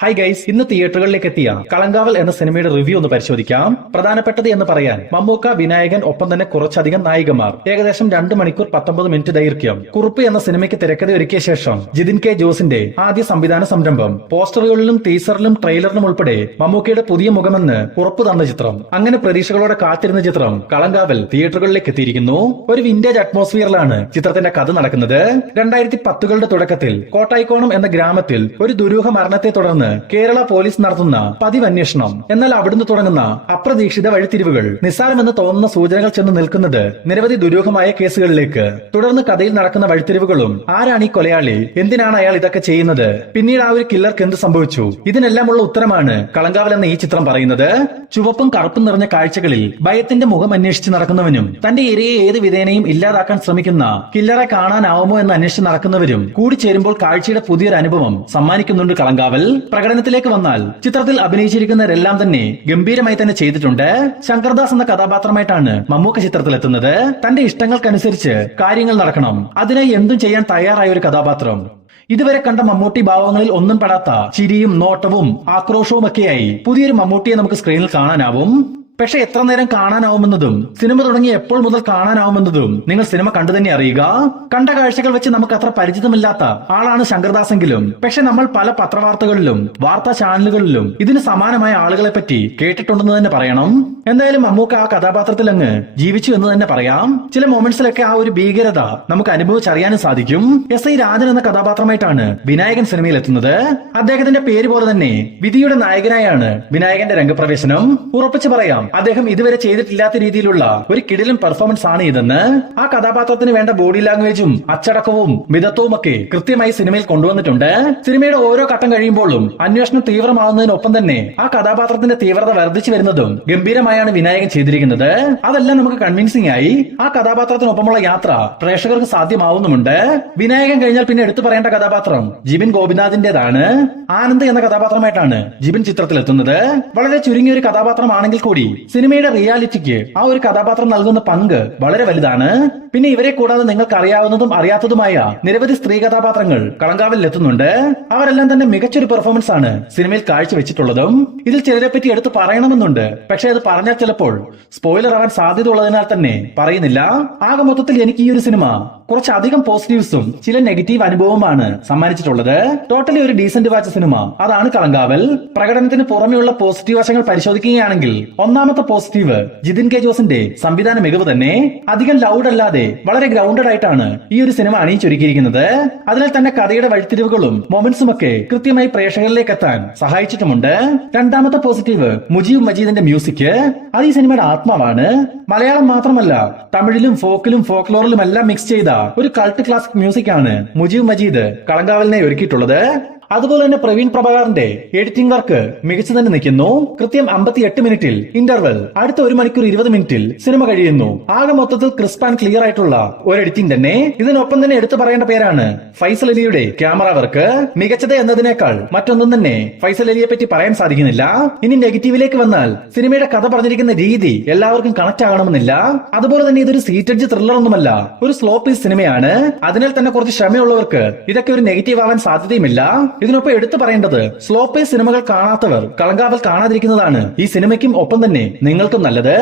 Hi guys, ഇന്ന് തിയേറ്ററുകളിലേക്ക് എത്തിയ കളങ്കാവൽ എന്ന സിനിമയുടെ റിവ്യൂ ഒന്ന് പരിശോധിക്കാം. പ്രധാനപ്പെട്ടത് എന്ന് പറയാൻ മമ്മൂക്ക, വിനായകൻ, ഒപ്പം തന്നെ കുറച്ചധികം നായികമാർ. ഏകദേശം 2 മണിക്കൂർ 19 മിനിറ്റ് ദൈർഘ്യം. കുറുപ്പ് എന്ന സിനിമയ്ക്ക് തിരക്കഥ ഒരുക്കിയ ശേഷം ജിതിൻ കെ ജോസിന്റെ ആദ്യ സംവിധാന സംരംഭം. പോസ്റ്ററുകളിലും ടീസറിലും ട്രെയിലറിലും ഉൾപ്പെടെ മമ്മൂക്കയുടെ പുതിയ മുഖമെന്ന് ഉറപ്പു തന്ന ചിത്രം. അങ്ങനെ പ്രതീക്ഷകളോടെ കാത്തിരുന്ന ചിത്രം കളങ്കാവൽ തിയേറ്ററുകളിലേക്ക് എത്തിയിരിക്കുന്നു. ഒരു വിന്റേജ് അറ്റ്മോസ്ഫിയറിലാണ് ചിത്രത്തിന്റെ കഥ നടക്കുന്നത്. 2010കളുടെ തുടക്കത്തിൽ കോട്ടായിക്കോണം എന്ന ഗ്രാമത്തിൽ ഒരു ദുരൂഹ മരണത്തെ തുടർന്ന് കേരള പോലീസ് നടത്തുന്ന പതിവ് അന്വേഷണം. എന്നാൽ അവിടുന്ന് തുടങ്ങുന്ന അപ്രതീക്ഷിത വഴിത്തിരിവുകൾ നിസ്സാരമെന്ന് തോന്നുന്ന സൂചനകൾ ചെന്ന് നിൽക്കുന്നത് നിരവധി ദുരൂഹമായ കേസുകളിലേക്ക്. തുടർന്ന് കഥയിൽ നടക്കുന്ന വഴിത്തിരിവുകളും. ആരാണ് ഈ കൊലയാളി? എന്തിനാണ് അയാൾ ഇതൊക്കെ ചെയ്യുന്നത്? പിന്നീട് ആ ഒരു കില്ലർക്ക് എന്ത് സംഭവിച്ചു? ഇതിനെല്ലാമുള്ള ഉത്തരമാണ് കളങ്കാവൽ എന്ന ഈ ചിത്രം പറയുന്നത്. ചുവപ്പും കറുപ്പും നിറഞ്ഞ കാഴ്ചകളിൽ ഭയത്തിന്റെ മുഖം അന്വേഷിച്ച് നടക്കുന്നവനും തന്റെ ഇരയെ ഏത് വിധേനയും ഇല്ലാതാക്കാൻ ശ്രമിക്കുന്ന കില്ലറെ കാണാനാവുമോ എന്ന് അന്വേഷിച്ച് നടക്കുന്നവരും കൂടി ചേരുമ്പോൾ കാഴ്ചയുടെ പുതിയൊരു അനുഭവം സമ്മാനിക്കുന്നുണ്ട് കളങ്കാവൽ. പ്രകടനത്തിലേക്ക് വന്നാൽ ചിത്രത്തിൽ അഭിനയിച്ചിരിക്കുന്നവരെല്ലാം തന്നെ ഗംഭീരമായി തന്നെ ചെയ്തിട്ടുണ്ട്. ശങ്കർദാസ് എന്ന കഥാപാത്രമായിട്ടാണ് മമ്മൂക്ക ചിത്രത്തിലെത്തുന്നത്. തന്റെ ഇഷ്ടങ്ങൾക്കനുസരിച്ച് കാര്യങ്ങൾ നടക്കണം, അതിനായി എന്തും ചെയ്യാൻ തയ്യാറായ ഒരു കഥാപാത്രം. ഇതുവരെ കണ്ട മമ്മൂട്ടി ഭാവങ്ങളിൽ ഒന്നും പെടാത്ത ചിരിയും നോട്ടവും ആക്രോശവും ഒക്കെയായി പുതിയൊരു മമ്മൂട്ടിയെ നമുക്ക് സ്ക്രീനിൽ കാണാനാവും. പക്ഷെ എത്ര നേരം കാണാനാവുമെന്നതും സിനിമ തുടങ്ങി എപ്പോൾ മുതൽ കാണാനാവുമെന്നതും നിങ്ങൾ സിനിമ കണ്ടു തന്നെ അറിയുക. കണ്ട കാഴ്ചകൾ വെച്ച് നമുക്ക് അത്ര പരിചിതമില്ലാത്ത ആളാണ് ശങ്കർദാസെങ്കിലും പക്ഷെ നമ്മൾ പല പത്രവാർത്തകളിലും വാർത്താ ചാനലുകളിലും ഇതിന് സമാനമായ ആളുകളെ പറ്റി കേട്ടിട്ടുണ്ടെന്ന് തന്നെ പറയണം. എന്തായാലും മമ്മൂക്ക ആ കഥാപാത്രത്തിൽ അങ്ങ് ജീവിച്ചു എന്ന് തന്നെ പറയാം. ചില മൊമെന്റ്സിലൊക്കെ ആ ഒരു ഭീകരത നമുക്ക് അനുഭവിച്ചറിയാനും സാധിക്കും. എസ് ഐ രാജൻ എന്ന കഥാപാത്രമായിട്ടാണ് വിനായകൻ സിനിമയിൽ എത്തുന്നത്. അദ്ദേഹത്തിന്റെ പേര് പോലെ തന്നെ വിധിയുടെ നായകനായാണ് വിനായകന്റെ രംഗപ്രവേശനം. ഉറപ്പിച്ചു പറയാം, അദ്ദേഹം ഇതുവരെ ചെയ്തിട്ടില്ലാത്ത രീതിയിലുള്ള ഒരു കിടിലൻ പെർഫോമൻസ് ആണ് ഇതെന്ന്. ആ കഥാപാത്രത്തിന് വേണ്ട ബോഡി ലാംഗ്വേജും അച്ചടക്കവും മിതത്വവും ഒക്കെ കൃത്യമായി സിനിമയിൽ കൊണ്ടുവന്നിട്ടുണ്ട്. സിനിമയുടെ ഓരോ ഘട്ടം കഴിയുമ്പോഴും അന്വേഷണം തീവ്രമാകുന്നതിനൊപ്പം തന്നെ ആ കഥാപാത്രത്തിന്റെ തീവ്രത വർദ്ധിച്ചു വരുന്നതും ഗംഭീരമായാണ് വിനായകൻ ചെയ്തിരിക്കുന്നത്. അതെല്ലാം നമുക്ക് കൺവിൻസിംഗ് ആയി. ആ കഥാപാത്രത്തിനൊപ്പമുള്ള യാത്ര പ്രേക്ഷകർക്ക് സാധ്യമാവുന്നുമുണ്ട്. വിനായകൻ കഴിഞ്ഞാൽ പിന്നെ എടുത്തു പറയേണ്ട കഥാപാത്രം ജിബിൻ ഗോപിനാഥിന്റേതാണ്. ആനന്ദ് എന്ന കഥാപാത്രമായിട്ടാണ് ജിബിൻ ചിത്രത്തിലെത്തുന്നത്. വളരെ ചുരുങ്ങിയ ഒരു കഥാപാത്രമാണെങ്കിൽ കൂടി സിനിമയുടെ റിയാലിറ്റിക്ക് ആ ഒരു കഥാപാത്രം നൽകുന്ന പങ്ക് വളരെ വലുതാണ്. പിന്നെ ഇവരെ കൂടാതെ നിങ്ങൾക്ക് അറിയാവുന്നതും അറിയാത്തതുമായ നിരവധി സ്ത്രീ കഥാപാത്രങ്ങൾ കളങ്കാവലിൽ എത്തുന്നുണ്ട്. അവരെല്ലാം തന്നെ മികച്ചൊരു പെർഫോമൻസ് ആണ് സിനിമയിൽ കാഴ്ചവെച്ചിട്ടുള്ളതും. ഇതിൽ ചിലരെ പറ്റി എടുത്തു പറയണമെന്നുണ്ട്, പക്ഷെ അത് പറഞ്ഞാൽ ചിലപ്പോൾ സ്പോയിലർ ആവാൻ സാധ്യത ഉള്ളതിനാൽ തന്നെ പറയുന്നില്ല. ആകെ മൊത്തത്തിൽ എനിക്ക് ഈ ഒരു സിനിമ കുറച്ചധികം പോസിറ്റീവ്സും ചില നെഗറ്റീവ് അനുഭവമാണ് സമ്മാനിച്ചിട്ടുള്ളത്. ടോട്ടലി ഒരു ഡീസന്റ് വാച്ച് സിനിമ, അതാണ് കളങ്കാവൽ. പ്രകടനത്തിന് പുറമെയുള്ള പോസിറ്റീവ് വശങ്ങൾ പരിശോധിക്കുകയാണെങ്കിൽ ഒന്നാമത്തെ പോസിറ്റീവ് ജിതിൻ കെ ജോസിന്റെ സംവിധാന മികവ് തന്നെ. അധികം ലൗഡ് അല്ലാതെ വളരെ ഗ്രൗണ്ടഡ് ആയിട്ടാണ് ഈ ഒരു സിനിമ അണിയിച്ചൊരുക്കിയിരിക്കുന്നത്. അതിനാൽ തന്നെ കഥയുടെ വഴിത്തിരിവുകളും മൊമെന്റ്സും ഒക്കെ കൃത്യമായി പ്രേക്ഷകരിലേക്ക് എത്താൻ സഹായിച്ചിട്ടുമുണ്ട്. രണ്ടാമത്തെ പോസിറ്റീവ് മുജീബ് മജീദിന്റെ മ്യൂസിക്. അത് ഈ സിനിമയുടെ ആത്മാവാണ്. മലയാളം മാത്രമല്ല, തമിഴിലും ഫോക്കിലും ഫോക്ലോറിലും എല്ലാം മിക്സ് ചെയ്ത ഒരു കൾട്ട് ക്ലാസിക് മ്യൂസിക് ആണ് മുജീബ് മജീദ് കളങ്കാവലിനെ ഒരുക്കിയിട്ടുള്ളത്. അതുപോലെ തന്നെ പ്രവീൺ പ്രഭാകറിന്റെ എഡിറ്റിംഗ് വർക്ക് മികച്ചു തന്നെ നിൽക്കുന്നു. കൃത്യം 58 മിനിറ്റിൽ ഇന്റർവെൽ, അടുത്ത 1 മണിക്കൂർ 20 മിനിറ്റിൽ സിനിമ കഴിയുന്നു. ആകെ മൊത്തത്തിൽ ക്രിസ്പ് ആൻഡ് ക്ലിയർ ആയിട്ടുള്ള ഒരു എഡിറ്റിംഗ് തന്നെ. ഇതിനൊപ്പം തന്നെ എടുത്തു പറയേണ്ട പേരാണ് ഫൈസൽ അലിയുടെ ക്യാമറ വർക്ക്. മികച്ചത് എന്നതിനേക്കാൾ മറ്റൊന്നും തന്നെ ഫൈസൽ അലിയെ പറ്റി പറയാൻ സാധിക്കുന്നില്ല. ഇനി നെഗറ്റീവിലേക്ക് വന്നാൽ സിനിമയുടെ കഥ പറഞ്ഞിരിക്കുന്ന രീതി എല്ലാവർക്കും കണക്ട് ആകണമെന്നില്ല. അതുപോലെ തന്നെ ഇതൊരു സീറ്റഡ്ജ് ത്രില്ലർ ഒന്നുമല്ല, ഒരു സ്ലോ പീസ് സിനിമയാണ്. അതിനാൽ തന്നെ കുറച്ച് ക്ഷമയുള്ളവർക്ക് ഇതൊക്കെ ഒരു നെഗറ്റീവ് ആവാൻ സാധ്യതയുമില്ല. ഇതിനൊപ്പം എടുത്തു പറയേണ്ടത് സ്ലോ പേസ് സിനിമകൾ കാണാത്തവർ കളങ്കാവൽ കാണാതിരിക്കുന്നതാണ് ഈ സിനിമയ്ക്കും ഒപ്പം തന്നെ നിങ്ങൾക്കും നല്ലത്.